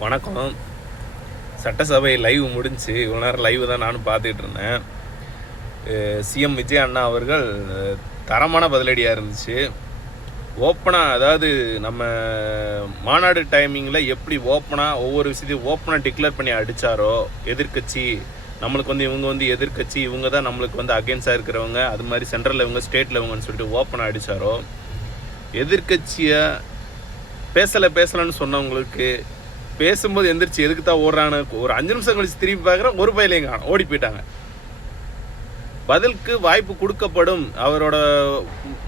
வணக்கம். சட்டசபை லைவ் முடிஞ்சு இவ்வளோ நேரம் லைவ் தான் நானும் பார்த்துக்கிட்டு இருந்தேன். சிஎம் விஜய் அண்ணா அவர்கள் தரமான பதிலடியாக இருந்துச்சு. ஓப்பனாக, அதாவது நம்ம மாநாடு டைமிங்கில் எப்படி ஓப்பனாக ஒவ்வொரு விஷயத்தையும் ஓப்பனாக டிக்ளேர் பண்ணி அடித்தாரோ, எதிர்கட்சி நம்மளுக்கு இவங்க எதிர்கட்சி, இவங்க தான் நம்மளுக்கு அகென்ஸ்டாக இருக்கிறவங்க, அது மாதிரி சென்ட்ரலில் இவங்க ஸ்டேட்டில் இவங்கன்னு சொல்லிட்டு ஓப்பனாக அடித்தாரோ, எதிர்கட்சியை பேசலைன்னு சொன்னவங்களுக்கு பேசும்போது எந்திரிச்சு எதுக்கு தான் ஓடுறான்னு ஒரு 5 நிமிஷம் கழிச்சு திரும்பி பார்க்குறேன், ஒரு பயிலையும் காணும், ஓடி போயிட்டாங்க. பதிலுக்கு வாய்ப்பு கொடுக்கப்படும், அவரோட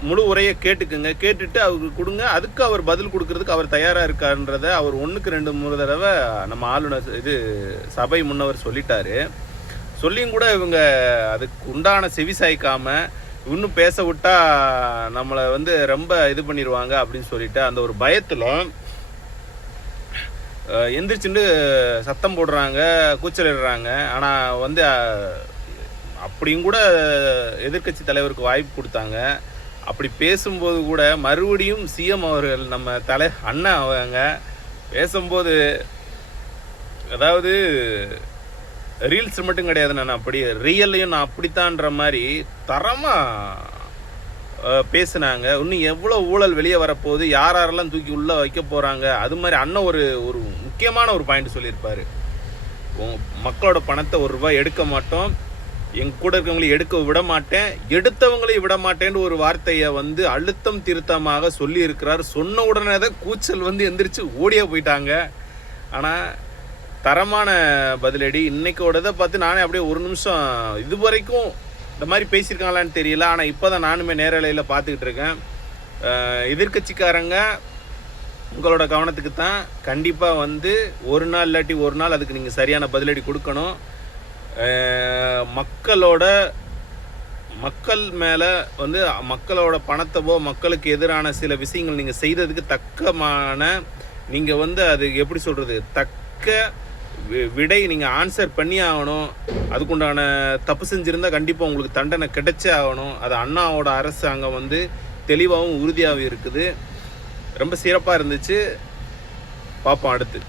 முழு உரையை கேட்டுட்டு அவருக்கு கொடுங்க, அதுக்கு அவர் பதில் கொடுக்கறதுக்கு அவர் தயாராக இருக்காருன்றத அவர் 1க்கு 2 தடவை நம்ம ஆளுநர் சபை முன்னவர் சொல்லிட்டாரு. சொல்லியும் கூட இவங்க அதுக்கு உண்டான செவி சாய்க்காம இன்னும் பேச விட்டா நம்மளை ரொம்ப இது பண்ணிடுவாங்க அப்படின்னு சொல்லிட்டு அந்த ஒரு பயத்தில் எந்திரிச்சுட்டு சத்தம் போடுறாங்க, கூச்சலிடுறாங்க. ஆனால் அப்படியும் கூட எதிர்கட்சி தலைவருக்கு வாய்ப்பு கொடுத்தாங்க. அப்படி பேசும்போது கூட மறுபடியும் சிஎம் அவர்கள் நம்ம அண்ணா அவங்க பேசும்போது, அதாவது ரீல்ஸ் மட்டும் கிடையாது, நான் அப்படி ரியல்லையும் நான் அப்படித்தான்ற மாதிரி தரமாக பேசுனாங்க. இன்னும் எவ்வளோ ஊழல் வெளியே வரப்போகுது, யாரெல்லாம் தூக்கி உள்ளே வைக்க போகிறாங்க, அது மாதிரி அண்ணன் ஒரு முக்கியமான ஒரு பாயிண்ட் சொல்லியிருப்பார். மக்களோட பணத்தை ₹1 எடுக்க மாட்டோம், எங்கள் கூட இருக்கவங்களையும் எடுக்க விட மாட்டேன், எடுத்தவங்களையும் விட மாட்டேன்னு ஒரு வார்த்தையை அழுத்தம் திருத்தமாக சொல்லியிருக்கிறார். சொன்ன உடனே தான் கூச்சல் எந்திரிச்சு ஓடியே போயிட்டாங்க. ஆனால் தரமான பதிலடி. இன்னைக்கோடதை பார்த்து நானே அப்படியே ஒரு நிமிஷம், இது வரைக்கும் இந்த மாதிரி பேசியிருக்காங்களான்னு தெரியல, ஆனால் இப்போ தான் நானுமே நேரலையில் பார்த்துக்கிட்டு இருக்கேன். எதிர்கட்சிக்காரங்க உங்களோட கவனத்துக்கு தான் கண்டிப்பாக ஒரு நாள் இல்லாட்டி ஒரு நாள் அதுக்கு நீங்கள் சரியான பதிலடி கொடுக்கணும். மக்கள் மேலே மக்களோட பணத்தவோ மக்களுக்கு எதிரான சில விஷயங்கள் நீங்கள் செய்ததுக்கு தக்கமான நீங்கள் அது எப்படி சொல்கிறது, தக்க விடை நீங்கள் ஆன்சர் பண்ணி ஆகணும். அதுக்குண்டான தப்பு செஞ்சுருந்தால் கண்டிப்பாக உங்களுக்கு தண்டனை கிடைச்சே ஆகணும். அது அண்ணாவோட அரசாங்கம் தெளிவாகவும் உறுதியாகவும் இருக்குது. ரொம்ப சிறப்பாக இருந்துச்சு. பார்ப்போம் அடுத்து.